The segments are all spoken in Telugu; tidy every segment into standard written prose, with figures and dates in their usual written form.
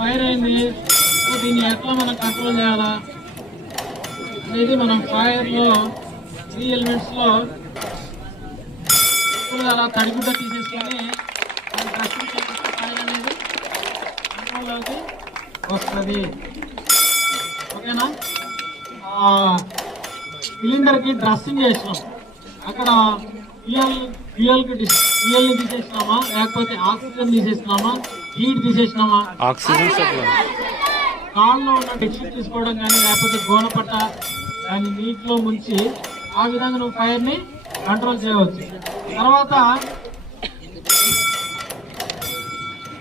ఫైర్ అయింది. సో దీన్ని ఎట్లా మనం కంట్రోల్ చేయాలా అనేది మనం ఫైర్లో 3 ఎలిమెంట్స్లో అలా తడిగుడ్డ తీసేసుకొని దాన్ని డ్రెస్సింగ్ చేస్తే ఫైర్ అనేది కంట్రోల్లోకి వస్తుంది. ఓకేనా? సిలిండర్కి డ్రెస్సింగ్ చేసినాం, అక్కడ ఫ్యూయల్ని తీసేసినామా లేకపోతే ఆక్సిజన్ తీసేసినామా, హీట్ తీసేసినామా, ఆక్సిజన్ కాళ్ళలో ఉన్న బెడ్షీట్ తీసుకోవడం కానీ లేకపోతే గోనపట్ట దాన్ని నీటిలో ముంచి ఆ విధంగా నువ్వు ఫైర్ని కంట్రోల్ చేయవచ్చు. తర్వాత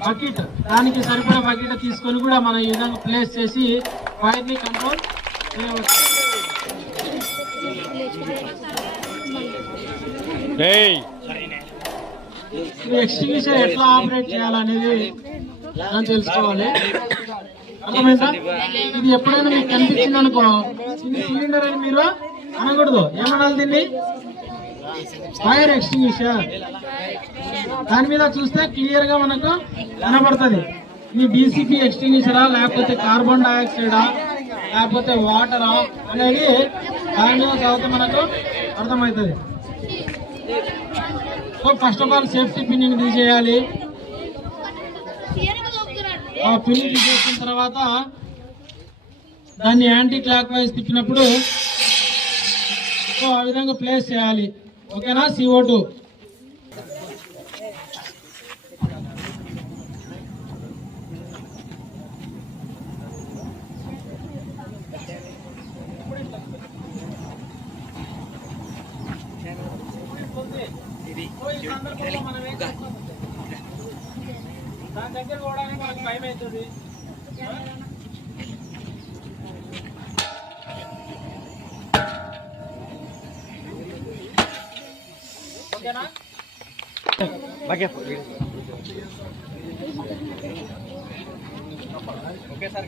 బకెట్, దానికి సరిపడా బకెట్ తీసుకొని కూడా మనం ఈ విధంగా ప్లేస్ చేసి ఫైర్ని కంట్రోల్ చేయవచ్చు. ఎక్స్టింగ్విషర్ ఎట్లా ఆపరేట్ చేయాలనేది మనం తెలుసుకోవాలి. అర్థమైందా? ఇది ఎప్పుడైనా మీకు కనిపించింది అనుకో, ఇది సిలిండర్ అని మీరు అనకూడదు. ఏమనాలి దీన్ని? Fire extinguisher. దాని మీద చూస్తే క్లియర్ గా మనకు కనబడుతుంది. ఇది డీసీపీ ఎక్స్టింగ్విషరా లేకపోతే కార్బన్ డైఆక్సైడా లేకపోతే వాటరా అనేది దాని మీద చదివితే మనకు అర్థమవుతుంది. So first of all safety pinning తీసేయాలి. ఆ పిన్ తీసేసిన తర్వాత దాన్ని యాంటీ క్లాక్ వైజ్ తిప్పినప్పుడు సో ఆ విధంగా ప్లేస్ చేయాలి. ఓకేనా? CO2 దాని దగ్గర పోవడానికి మనకు భయం అవుతుంది. ఓకేనా? Okay sir.